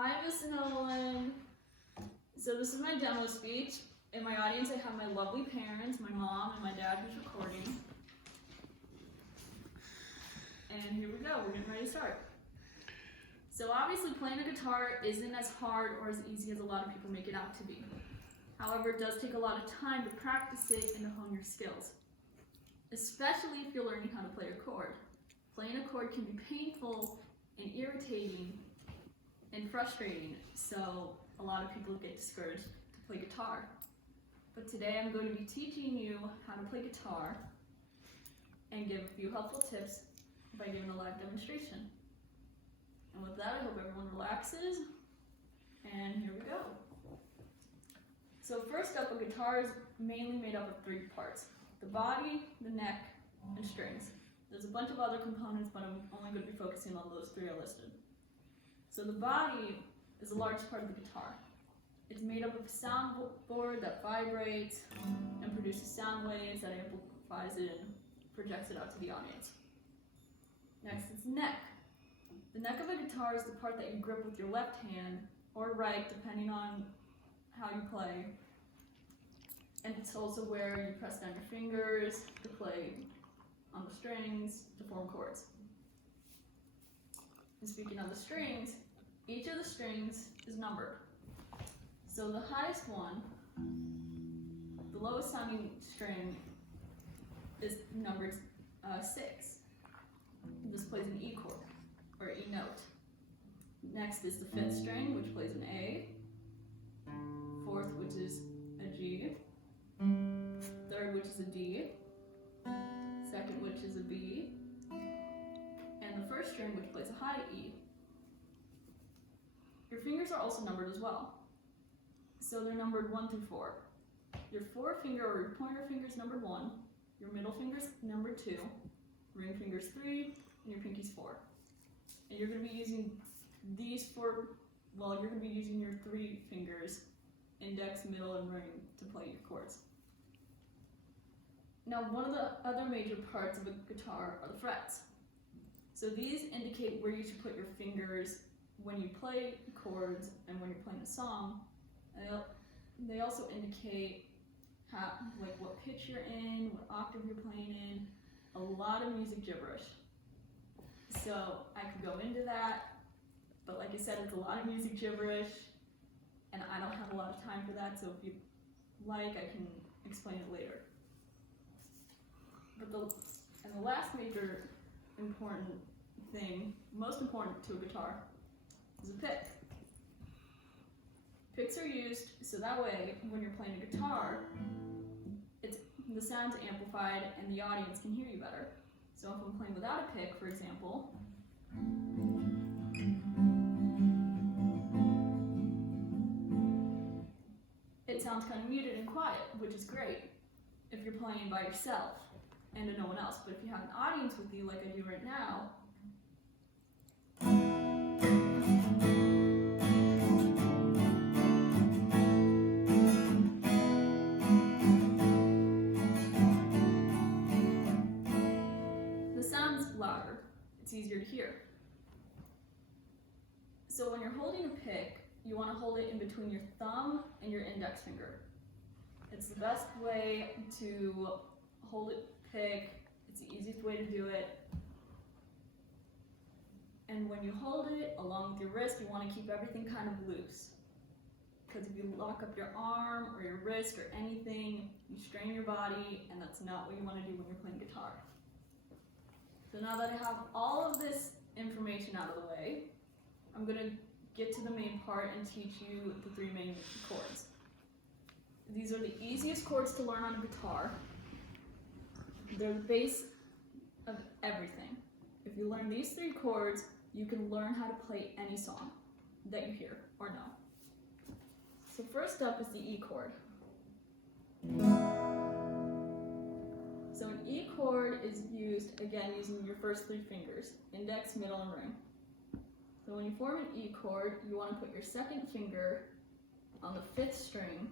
Hi, Miss Nolan. So this is my demo speech. In my audience, I have my lovely parents, my mom and my dad who's recording. And here we go, we're getting ready to start. So obviously playing a guitar isn't as hard or as easy as a lot of people make it out to be. However, it does take a lot of time to practice it and to hone your skills. Especially if you're learning how to play a chord. Playing a chord can be painful and irritating and frustrating, so a lot of people get discouraged to play guitar. But today I'm going to be teaching you how to play guitar and give a few helpful tips by giving a live demonstration. And with that, I hope everyone relaxes, and here we go. So first up, a guitar is mainly made up of three parts: the body, the neck, and strings. There's a bunch of other components, but I'm only going to be focusing on those three I listed. So the body is the largest part of the guitar. It's made up of a soundboard that vibrates and produces sound waves that amplifies it and projects it out to the audience. Next is neck. The neck of a guitar is the part that you grip with your left hand or right, depending on how you play. And it's also where you press down your fingers to play on the strings to form chords. And speaking of the strings, each of the strings is numbered. So the highest one, the lowest sounding string, is numbered 6. This plays an E chord, or E note. Next is the 5th string, which plays an A. 4th, which is a G. 3rd, which is a D. 2nd, which is a B. And the 1st string, which plays a high E. Your fingers are also numbered as well. So they're numbered 1 through 4. Your forefinger or your pointer finger is numbered 1. Your middle finger is numbered 2. Ring finger is 3. And your pinky's 4. And you're going to be using these four, well, you're going to be using your 3 fingers, index, middle, and ring, to play your chords. Now, one of the other major parts of a guitar are the frets. So these indicate where you should put your fingers when you play chords and when you're playing a song. They also indicate what pitch you're in, what octave you're playing in, a lot of music gibberish. So I could go into that, but like I said, it's a lot of music gibberish, and I don't have a lot of time for that, so if you like, I can explain it later. But the last major important thing, most important to a guitar, is a pick. Picks are used so that way when you're playing a guitar, the sound's amplified and the audience can hear you better. So if I'm playing without a pick, for example, it sounds kind of muted and quiet, which is great if you're playing by yourself and to no one else. But if you have an audience with you like I do right now, the sound's louder, it's easier to hear. So when you're holding a pick, you want to hold it in between your thumb and your index finger. It's the best way to hold it, pick. It's the easiest way to do it. And when you hold it along with your wrist, you want to keep everything kind of loose. Because if you lock up your arm or your wrist or anything, you strain your body, and that's not what you want to do when you're playing guitar. So now that I have all of this information out of the way, I'm going to get to the main part and teach you the 3 main chords. These are the easiest chords to learn on a guitar. They're the base of everything. If you learn these 3 chords, you can learn how to play any song that you hear or know. So first up is the E chord. So an E chord is used, again, using your first 3 fingers, index, middle, and ring. So when you form an E chord, you want to put your 2nd finger on the 5th string,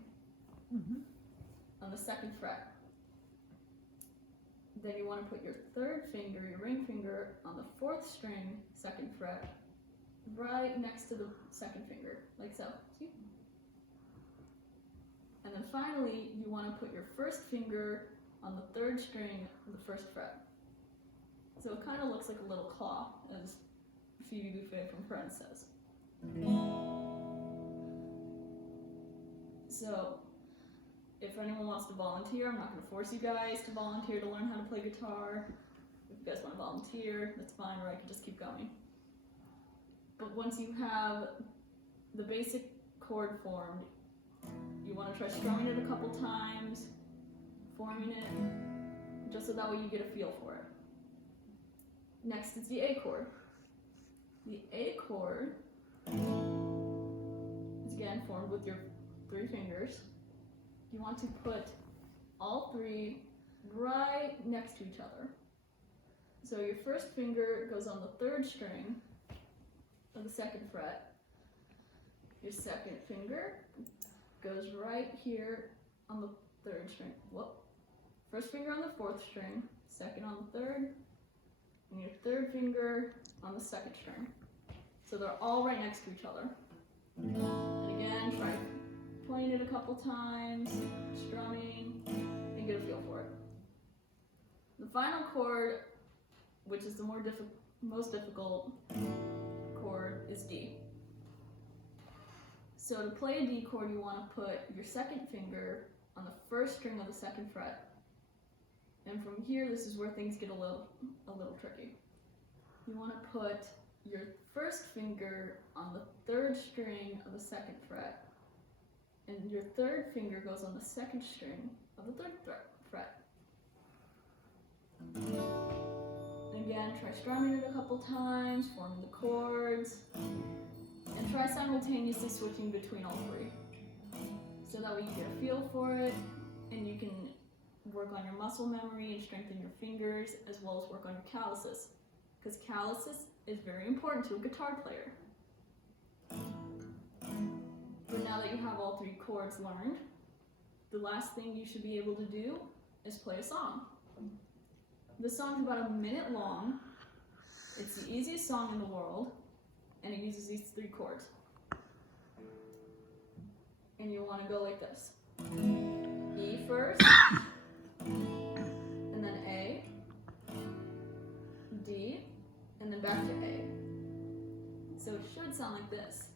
on the 2nd fret. Then you want to put your 3rd finger, your ring finger, on the 4th string, 2nd fret. right next to the second finger, like so. See? And then finally, you want to put your first finger on the 3rd string of the 1st fret. So it kind of looks like a little claw, as Phoebe Buffay from Friends says. So, if anyone wants to volunteer, I'm not going to force you guys to volunteer to learn how to play guitar. If you guys want to volunteer, that's fine, or I can just keep going. But once you have the basic chord formed, you want to try strumming it a couple times, forming it, just so that way you get a feel for it. Next is the A chord. The A chord is again formed with your 3 fingers. You want to put all 3 right next to each other. So your first finger goes on the 3rd string of the 2nd fret. Your second finger goes right here on the 3rd string. Whoop. First finger on the 4th string, second on the 3rd, and your 3rd finger on the 2nd string. So they're all right next to each other. And again, try playing it a couple times, strumming, and get a feel for it. The final chord, which is the most difficult chord, is D. So to play a D chord, you want to put your second finger on the 1st string of the 2nd fret. And from here, this is where things get a little tricky. You want to put your first finger on the 3rd string of the 2nd fret, and your 3rd finger goes on the 2nd string of the 3rd fret. And again, try strumming it a couple times, forming the chords, and try simultaneously switching between all 3. So that way you get a feel for it, and you can work on your muscle memory and strengthen your fingers, as well as work on your calluses, because calluses is very important to a guitar player. But now that you have all 3 chords learned, the last thing you should be able to do is play a song. The song's about 1 minute long. It's the easiest song in the world, and it uses these 3 chords. And you want to go like this. E first, and then A, D, and then back to A. So it should sound like this.